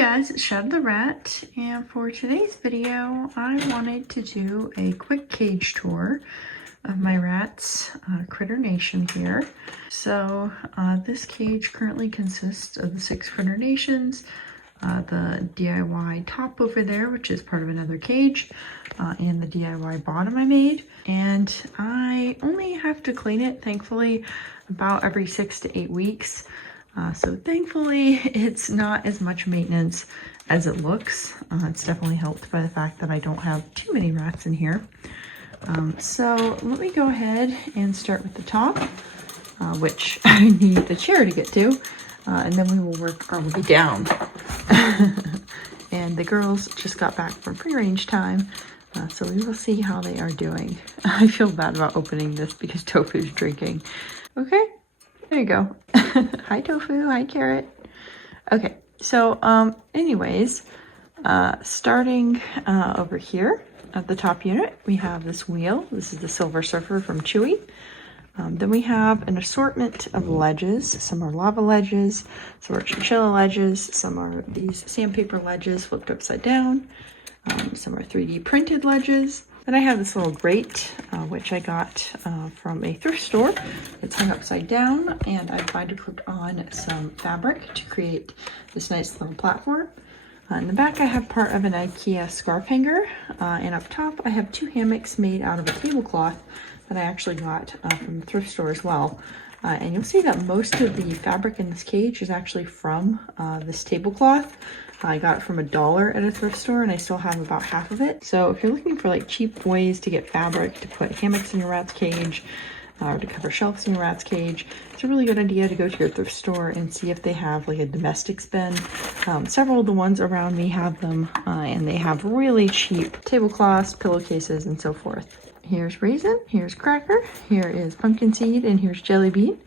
guys, it's Shadow the Rat, and for today's video I wanted to do a quick cage tour of my rats, Critter Nation here. So this cage currently consists of the 6 Critter Nations, the DIY top over there, which is part of another cage, and the DIY bottom I made. And I only have to clean it, thankfully, about every 6 to 8 weeks. So thankfully it's not as much maintenance as it looks. It's definitely helped by the fact that I don't have too many rats in here. So let me go ahead and start with the top, which I need the chair to get to, and then we will work our way down. And the girls just got back from free range time, so we will see how they are doing. I feel bad about opening this because Tofu's drinking. Okay. There you go. Hi, Tofu. Hi, Carrot. Okay, so anyways, starting over here at the top unit, we have this wheel. This is the Silver Surfer from Chewy. Then we have an assortment of ledges. Some are lava ledges, some are chinchilla ledges, some are these sandpaper ledges flipped upside down, some are 3D printed ledges. Then I have this little grate, which I got from a thrift store. It's hung upside down, and I binder clipped on some fabric to create this nice little platform. In the back I have part of an IKEA scarf hanger, and up top I have 2 hammocks made out of a tablecloth that I actually got from the thrift store as well. And you'll see that most of the fabric in this cage is actually from this tablecloth. I got it from $1 at a thrift store, and I still have about half of it. So if you're looking for like cheap ways to get fabric to put hammocks in your rat's cage, or to cover shelves in your rat's cage, it's a really good idea to go to your thrift store and see if they have like a domestics bin. Several of the ones around me have them, and they have really cheap tablecloths, pillowcases, and so forth. Here's Raisin, here's Cracker, here is Pumpkin Seed, and here's Jelly Bean.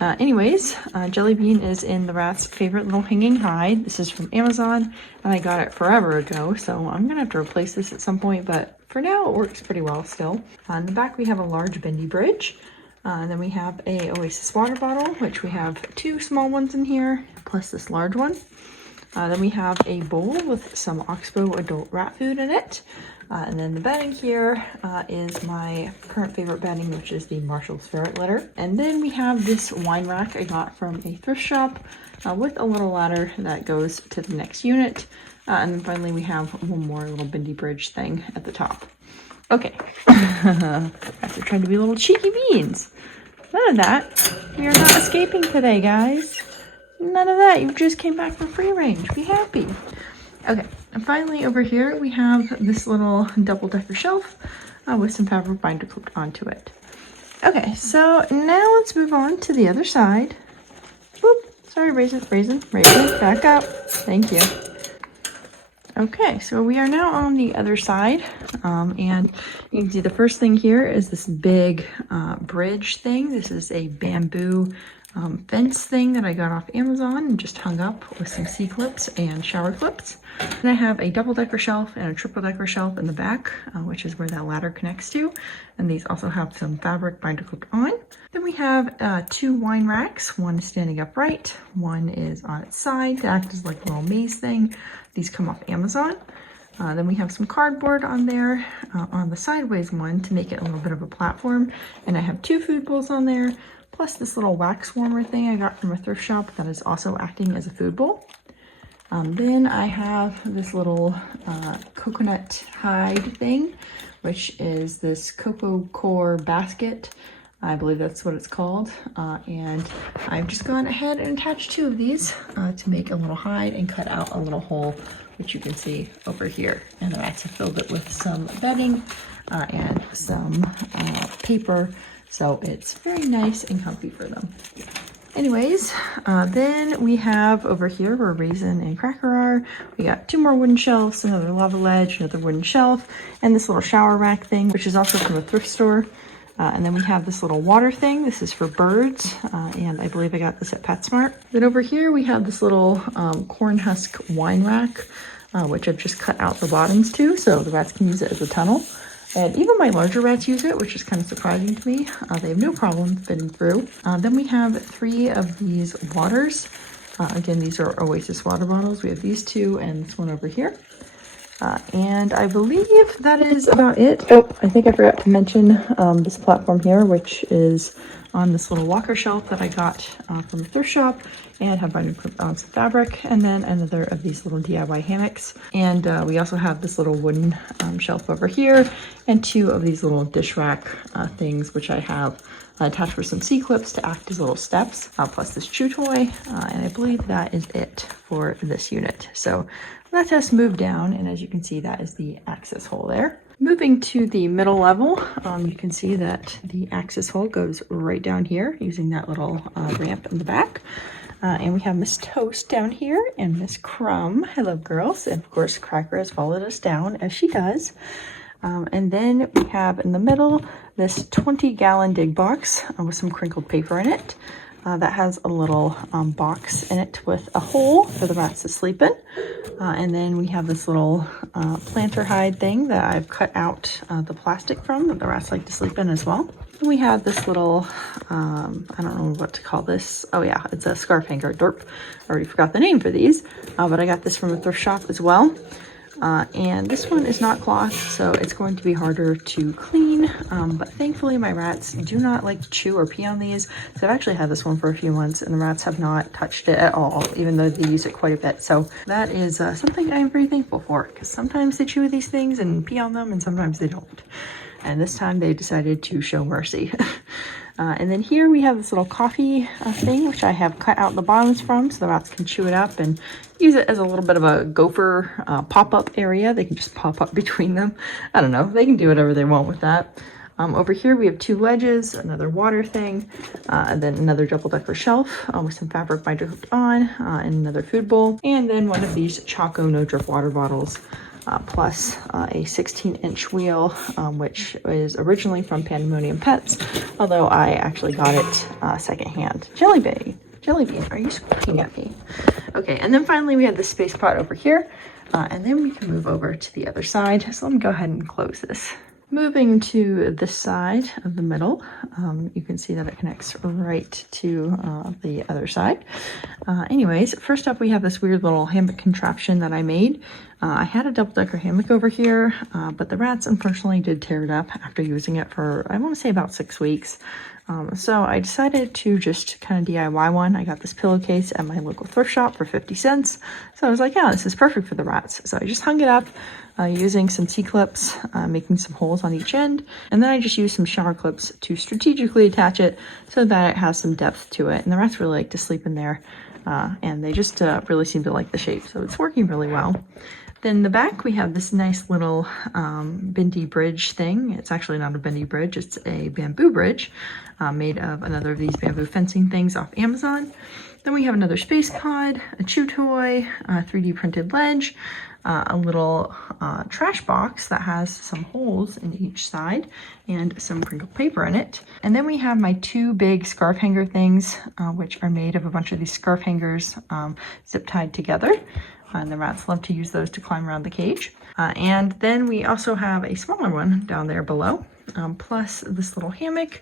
Anyways, Jelly Bean is in the rat's favorite little hanging hide. This is from Amazon, and I got it forever ago, so I'm gonna have to replace this at some point, but for now it works pretty well still. In the back we have a large bendy bridge. And then we have a Oasis water bottle, which we have 2 small ones in here, plus this large one. Then we have a bowl with some Oxbow adult rat food in it. And then the bedding here is my current favorite bedding, which is the Marshall's Ferret Litter. And then we have this wine rack I got from a thrift shop with a little ladder that goes to the next unit. And then finally we have one more little bendy bridge thing at the top. Okay, guys are trying to be little cheeky beans. None of that. We are not escaping today, guys. None of that. You just came back from free range. Be happy. Okay, and finally over here we have this little double-decker shelf with some fabric binder clipped onto it. Okay, so now let's move on to the other side. Whoop, sorry, Raisin, back up. Thank you. Okay, so we are now on the other side, and you can see the first thing here is this big bridge thing. This is a bamboo fence thing that I got off Amazon and just hung up with some C-clips and shower clips. And I have a double-decker shelf and a triple-decker shelf in the back, which is where that ladder connects to. And these also have some fabric binder clipped on. Then we have 2 wine racks. One is standing upright, one is on its side to act as like a little maze thing. These come off Amazon. Then we have some cardboard on there on the sideways one to make it a little bit of a platform. And I have 2 food bowls on there, plus this little wax warmer thing I got from a thrift shop that is also acting as a food bowl. Then I have this little coconut hide thing, which is this cocoa core basket. I believe that's what it's called. And I've just gone ahead and attached 2 of these to make a little hide and cut out a little hole, which you can see over here. And then I have filled it with some bedding and some paper. So it's very nice and comfy for them. Anyways, then we have over here where Raisin and Cracker are, we got 2 more wooden shelves, another lava ledge, another wooden shelf, and this little shower rack thing, which is also from a thrift store. And then we have this little water thing. This is for birds, and I believe I got this at PetSmart. Then over here we have this little corn husk wine rack, which I've just cut out the bottoms to, so the rats can use it as a tunnel. And even my larger rats use it, which is kind of surprising to me. They have no problem fitting through. Then we have 3 of these waters. Again, these are Oasis water bottles. We have these two and this one over here. And I believe that is about it. Oh, I think I forgot to mention this platform here, which is on this little walker shelf that I got from a thrift shop, and have binding ounce of fabric, and then another of these little DIY hammocks. And we also have this little wooden shelf over here, and two of these little dish rack things, which I have attached with some C-clips to act as little steps, plus this chew toy, and I believe that is it for this unit. So let us move down, and as you can see, that is the access hole there. Moving to the middle level, you can see that the access hole goes right down here using that little ramp in the back. And we have Miss Toast down here and Miss Crumb. Hello, girls. And of course, Cracker has followed us down as she does. And then we have in the middle this 20-gallon dig box with some crinkled paper in it. That has a little box in it with a hole for the rats to sleep in. And then we have this little planter hide thing that I've cut out the plastic from that the rats like to sleep in as well. And we have this little, I don't know what to call this. Oh yeah, it's a scarf hanger. Derp. I already forgot the name for these, but I got this from a thrift shop as well. And this one is not cloth, so it's going to be harder to clean, but thankfully my rats do not like to chew or pee on these, so I've actually had this one for a few months and the rats have not touched it at all, even though they use it quite a bit. So that is something I'm very thankful for, because sometimes they chew these things and pee on them and sometimes they don't. And this time they decided to show mercy. And then here we have this little coffee thing, which I have cut out the bottoms from so the rats can chew it up and use it as a little bit of a gopher pop-up area. They can just pop up between them. I don't know. They can do whatever they want with that. Over here we have two ledges, another water thing, and then another double-decker shelf with some fabric binder hooked on, and another food bowl, and then one of these Choco no-drip water bottles. Plus a 16-inch wheel, which is originally from Pandemonium Pets, although I actually got it secondhand. Jelly Bean, are you squeaking at me? Okay, and then finally we have the space pot over here, and then we can move over to the other side. So let me go ahead and close this. Moving to this side of the middle, you can see that it connects right to the other side. Anyways, first up we have this weird little hammock contraption that I made. I had a double-decker hammock over here, but the rats unfortunately did tear it up after using it for, I want to say, about 6 weeks. So I decided to just kind of DIY one. I got this pillowcase at my local thrift shop for 50 cents. So I was like, yeah, this is perfect for the rats. So I just hung it up using some C-clips, making some holes on each end. And then I just used some shower clips to strategically attach it so that it has some depth to it. And the rats really like to sleep in there. And they just really seem to like the shape. So it's working really well. Then in the back, we have this nice little bendy bridge thing. It's actually not a bendy bridge, it's a bamboo bridge made of another of these bamboo fencing things off Amazon. Then we have another space pod, a chew toy, a 3D printed ledge, a little trash box that has some holes in each side and some crinkled paper in it. And then we have my two big scarf hanger things, which are made of a bunch of these scarf hangers zip tied together. And the rats love to use those to climb around the cage. And then we also have a smaller one down there below, plus this little hammock,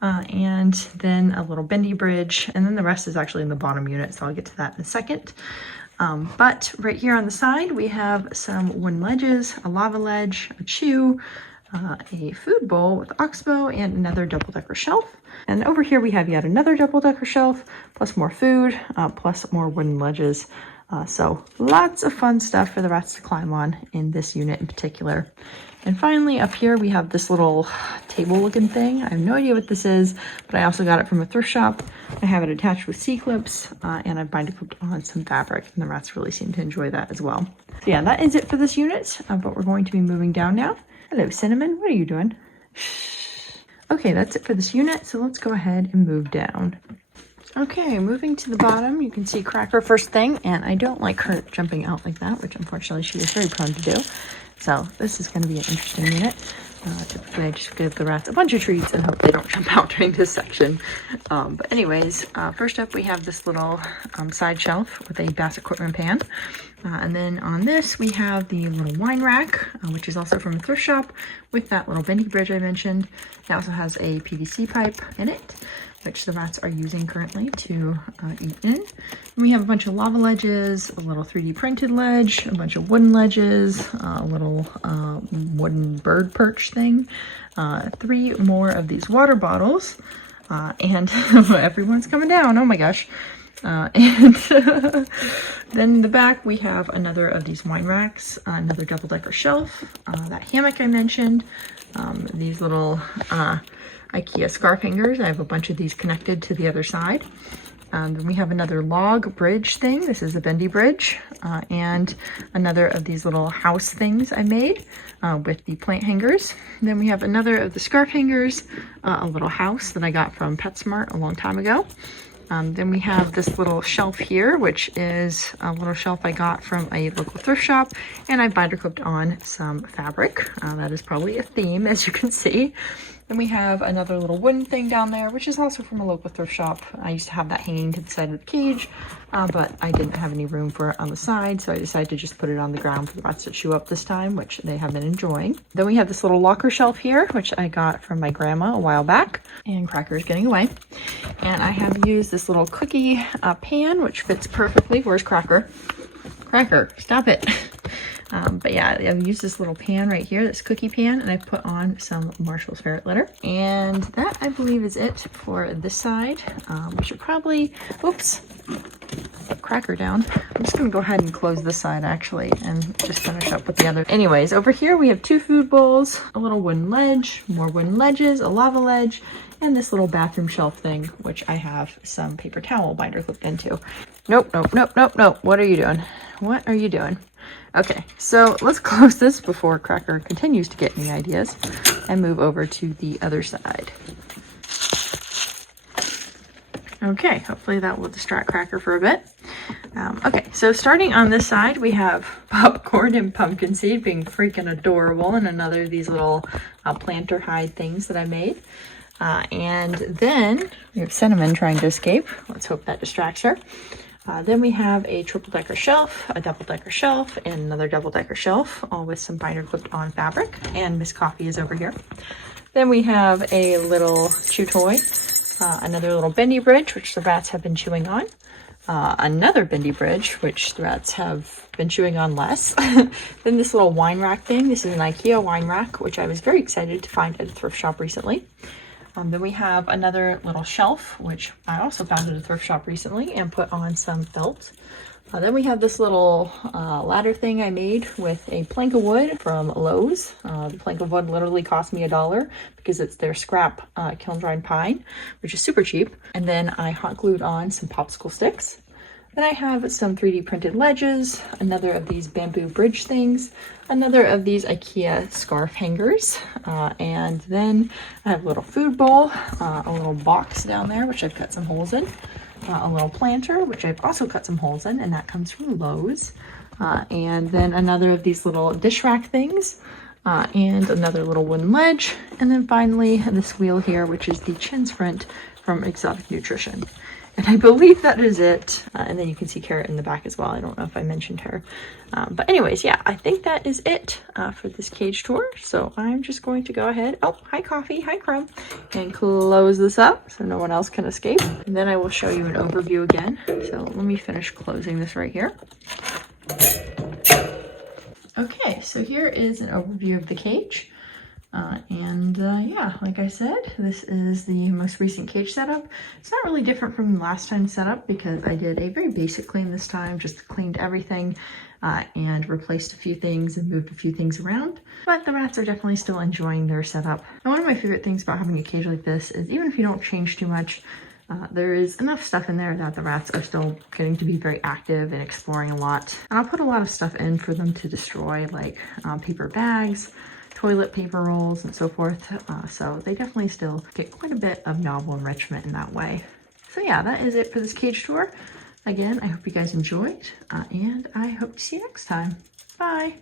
and then a little bendy bridge. And then the rest is actually in the bottom unit, so I'll get to that in a second. But right here on the side, we have some wooden ledges, a lava ledge, a chew, a food bowl with oxbow, and another double-decker shelf. And over here we have yet another double-decker shelf, plus more food, plus more wooden ledges. So lots of fun stuff for the rats to climb on in this unit in particular. And finally up here we have this little table looking thing. I have no idea what this is, but I also got it from a thrift shop. I have it attached with C-clips and I bind it on some fabric, and the rats really seem to enjoy that as well. So yeah, that is it for this unit, but we're going to be moving down now. Hello Cinnamon, what are you doing? Okay, that's it for this unit, so let's go ahead and move down. Okay, moving to the bottom, you can see Cracker first thing, and I don't like her jumping out like that, which unfortunately she is very prone to do. So this is going to be an interesting unit. Typically I just give the rats a bunch of treats and hope they don't jump out during this section. But anyways, first up we have this little side shelf with a Bass equipment pan. And then on this we have the little wine rack, which is also from a thrift shop with that little bendy bridge I mentioned. It also has a PVC pipe in it. which the rats are using currently to eat in. And we have a bunch of lava ledges, a little 3D printed ledge, a bunch of wooden ledges, a little wooden bird perch thing, 3 more of these water bottles, and everyone's coming down, oh my gosh. And then in the back we have another of these wine racks, another double-decker shelf, that hammock I mentioned, these little IKEA scarf hangers. I have a bunch of these connected to the other side. Then we have another log bridge thing. This is a bendy bridge, and another of these little house things I made with the plant hangers. Then we have another of the scarf hangers, a little house that I got from PetSmart a long time ago. Then we have this little shelf here, which is a little shelf I got from a local thrift shop, and I binder clipped on some fabric. That is probably a theme, as you can see. Then we have another little wooden thing down there, which is also from a local thrift shop. I used to have that hanging to the side of the cage, but I didn't have any room for it on the side, so I decided to just put it on the ground for the rats to chew up this time, which they have been enjoying. Then we have this little locker shelf here, which I got from my grandma a while back, and Cracker's getting away. And I have used this little cookie pan, which fits perfectly. Where's Cracker? Cracker, stop it. But yeah, I've used this little pan right here, this cookie pan, and I put on some Marshall's ferret litter. And that, I believe, is it for this side. We should probably, oops, put Cracker down. I'm just gonna go ahead and close this side actually, and just finish up with the other. Anyways, over here we have 2 food bowls, a little wooden ledge, more wooden ledges, a lava ledge, and this little bathroom shelf thing, which I have some paper towel binder clipped into. Nope, nope, nope, nope, nope. What are you doing? What are you doing? Okay, so let's close this before Cracker continues to get any ideas and move over to the other side. Okay, hopefully that will distract Cracker for a bit. Okay, so starting on this side, we have popcorn and pumpkin seed being freaking adorable, and another of these little planter hide things that I made. And then we have Cinnamon trying to escape. Let's hope that distracts her. Then we have a triple-decker shelf, a double-decker shelf, and another double-decker shelf, all with some binder clipped on fabric. And Miss Coffee is over here. Then we have a little chew toy, another little bendy bridge, which the rats have been chewing on. Another bendy bridge, which the rats have been chewing on less. Then this little wine rack thing. This is an IKEA wine rack, which I was very excited to find at a thrift shop recently. Then we have another little shelf, which I also found at a thrift shop recently and put on some felt. Then we have this little ladder thing I made with a plank of wood from Lowe's. The plank of wood literally cost me $1 because it's their scrap kiln dried pine, which is super cheap. And then I hot glued on some popsicle sticks. Then I have some 3D printed ledges, another of these bamboo bridge things, another of these IKEA scarf hangers, and then I have a little food bowl, a little box down there, which I've cut some holes in, a little planter, which I've also cut some holes in, and that comes from Lowe's, and then another of these little dish rack things, and another little wooden ledge, and then finally this wheel here, which is the Chin Sprint from Exotic Nutrition. And I believe that is it. And then you can see Carrot in the back as well. I don't know if I mentioned her. But anyways, yeah, I think that is it for this cage tour. So I'm just going to go ahead. Oh, hi Coffee, hi Crumb. And close this up so no one else can escape. And then I will show you an overview again. So let me finish closing this right here. Okay, so here is an overview of the cage. Yeah, like I said, this is the most recent cage setup. It's not really different from the last time setup because I did a very basic clean this time, just cleaned everything and replaced a few things and moved a few things around. But the rats are definitely still enjoying their setup. And one of my favorite things about having a cage like this is even if you don't change too much, there is enough stuff in there that the rats are still getting to be very active and exploring a lot. And I'll put a lot of stuff in for them to destroy, like paper bags, toilet paper rolls, and so forth. So they definitely still get quite a bit of novel enrichment in that way. So yeah, that is it for this cage tour. Again, I hope you guys enjoyed, and I hope to see you next time. Bye!